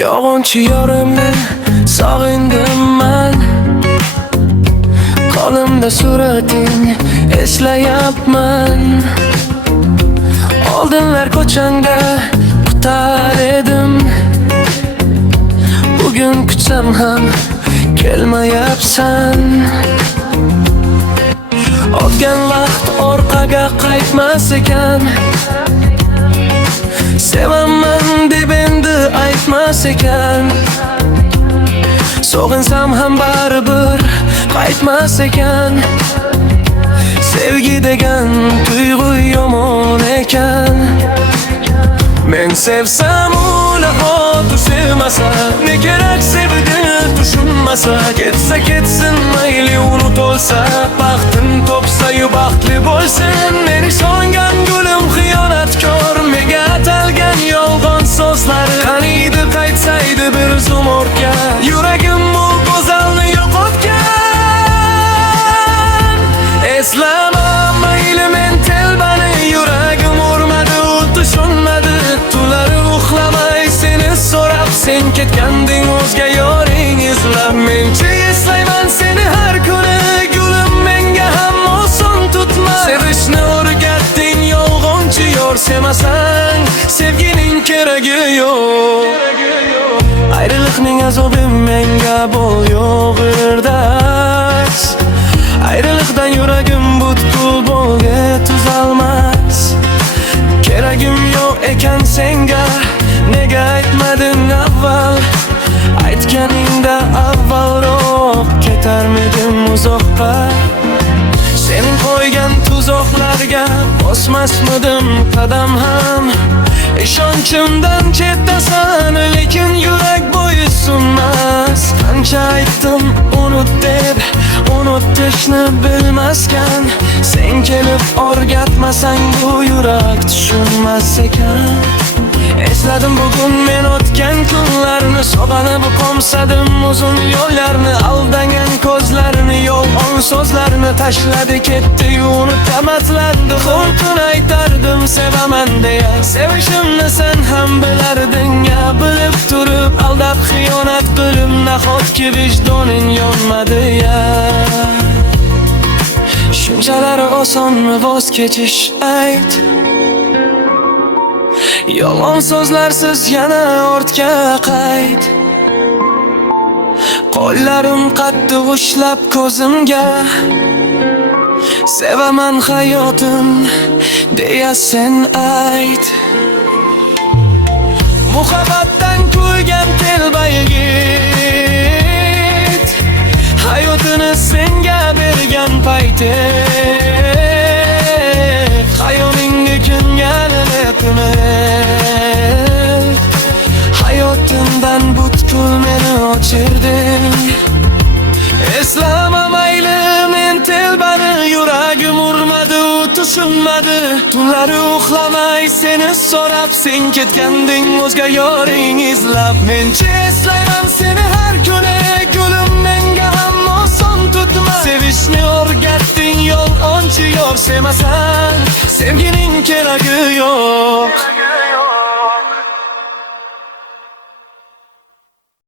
Yog'inchi yorimni sog'indim man, qo'limda surating eslayapman. Oldinlar ko'changda kutar edim, bugun kutsam ham kelmayapsan. O'tgan vaqt orqaga qaytmas ekan, sevaman deb endi aytmas ekan. Sog'insam ham baribir qaytmas ekan. Sevgi degan tuyg'u yomon ekan. Men sevsam u nahot sevmasa, ne kerak sevdi tushunmasa. Ketsa ketsin mayli unut olsa, baxtin topsa-yu baxtli bo'lsin. Meni so'ngan gulim xiyonatkor, menga atalgan yolg'on so'zlari qaniydi qaytsaydi bir zum ortga. Yuragim bu go'zalni yo'qotgan. Eslama mayli men telbani, yuragim urmadi, u tushunmadi. Tunlari uxlamay seni so'rab, sen ketganding o'zga yoring izlab. Menchi eslayman seni har kuni, gulim menga ham oson tutma. Sevishni o'rgatding yolg'onchi yor, sevmasang sevgining keragi yo'q. Ayriliqning azobi menga bol yo'g'ir dars. Ayriliqdan yuragim butkul bo'lga tuzalmas. Keragim yo'q ekan senga, nega aytmading avval? Aytganingda avvalroq ketarmidim uzoqqa. Sening qo'ygan tuzoqlarga bosmasmidim qadam ham. Ishonchimdan chetdasan, lekin yurak bo'ysunmas. Qancha aytdim unut deb, unutishni bilmaskan. Sen kelib o'rgatmasang bu yurak tushunmas ekan. Esladim bugun men o'tgan kunlarni, sog'anib qo'msadim uzun yo'llarni. Aldangan ko'zlarni, yolg'on so'zlarni tashladi ketdi-yu unutamatlardi. Har kun aytardim sevaman deya, sevishimni sen ham bilarding ya. Bilib turib aldab xiyonat qilib, nahotki vijdoning yonmadi ya. Shunchalar osonmi voz kechish ayt? Yolg'on so'zlarsiz yana ortga qayt. Qo'llarim qattiq ushlab ko'zimga, sevaman hayotim deya sen ayt. Muhabbatdan kuygan telba yigit, hayotini senga bergan payti. Xayolingga ko'nganini qilib, hayotimdan butkul meni o'chirding. Eslama mayli men telbani, yuragim urmadi, u tushunmadi. Tunlari uxlamay seni so'rab, sen ketganding o'zga yoring izlab. Menchi eslayman